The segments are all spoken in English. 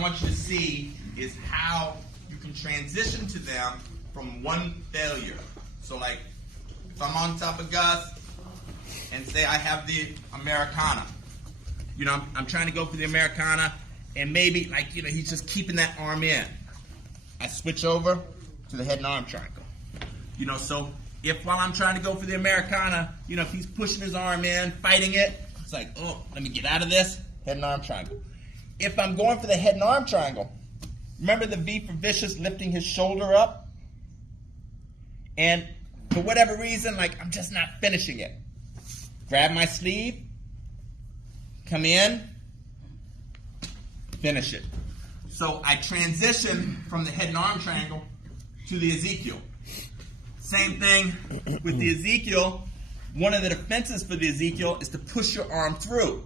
I want you to see is how you can transition to them from one failure. So like, if I'm on top of Gus, and say I have the Americana. You know, I'm trying to go for the Americana, and maybe, like, you know, he's just keeping that arm in. I switch over to the head and arm triangle. You know, so if while I'm trying to go for the Americana, you know, if he's pushing his arm in, fighting it, it's like, oh, let me get out of this, head and arm triangle. If I'm going for the head and arm triangle, remember the V for vicious, lifting his shoulder up? And for whatever reason, like, I'm just not finishing it. Grab my sleeve, come in, finish it. So I transition from the head and arm triangle to the Ezekiel. Same thing with the Ezekiel. One of the defenses for the Ezekiel is to push your arm through.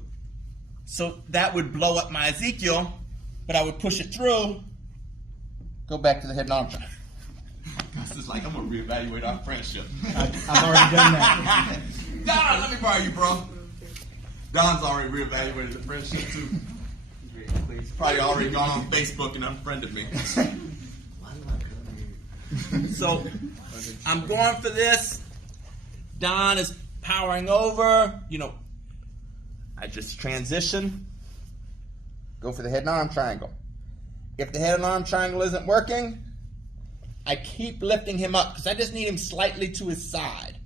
So that would blow up my Ezekiel, but I would push it through, go back to the head and arm triangle. Gus is like, I'm going to reevaluate our friendship. I've already done that. Don, let me borrow you, bro. Don's already reevaluated the friendship, too. He's probably already gone on Facebook and unfriended me. So, I'm going for this. Don is powering over. You know, I just transition. Go for the head and arm triangle. If the head and arm triangle isn't working, I keep lifting him up because I just need him slightly to his side.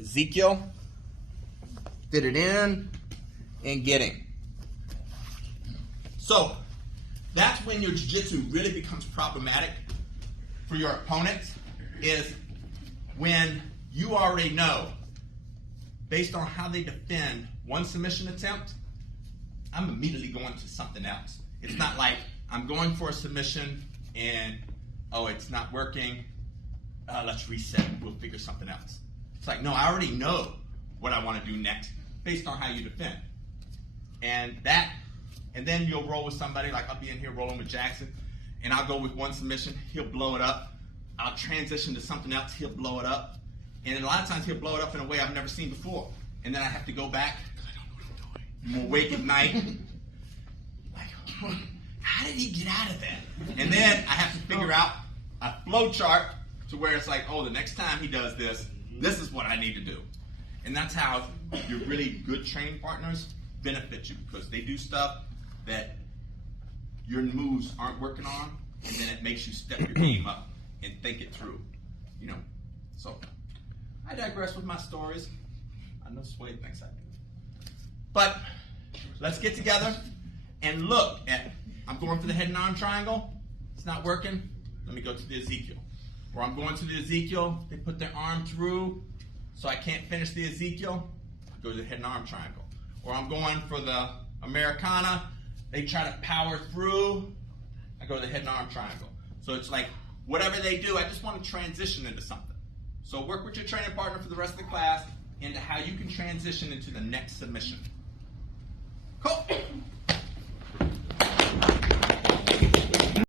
Ezekiel, fit it in, and get him. So, that's when your jiu-jitsu really becomes problematic for your opponents, is when you already know, based on how they defend one submission attempt, I'm immediately going to something else. It's not like I'm going for a submission and, oh, it's not working, let's reset, we'll figure something else. It's like, no, I already know what I want to do next based on how you defend. And then you'll roll with somebody, like I'll be in here rolling with Jackson, and I'll go with one submission, he'll blow it up. I'll transition to something else, he'll blow it up. And a lot of times he'll blow it up in a way I've never seen before. And then I have to go back, because I don't know what I'm doing. I'm awake at night. Like, how did he get out of that? And then I have to figure out a flow chart to where it's like, oh, the next time he does this, this is what I need to do. And that's how your really good training partners benefit you, because they do stuff that your moves aren't working on, and then it makes you step your game up and think it through. You know, so I digress with my stories. I know Sway thinks I do. But let's get together and look at, I'm going for the head and arm triangle. It's not working. Let me go to the Ezekiel. Or I'm going to the Ezekiel. They put their arm through, so I can't finish the Ezekiel. I go to the head and arm triangle. Or I'm going for the Americana. They try to power through. I go to the head and arm triangle. So it's like, whatever they do, I just want to transition into something. So work with your training partner for the rest of the class into how you can transition into the next submission. Cool.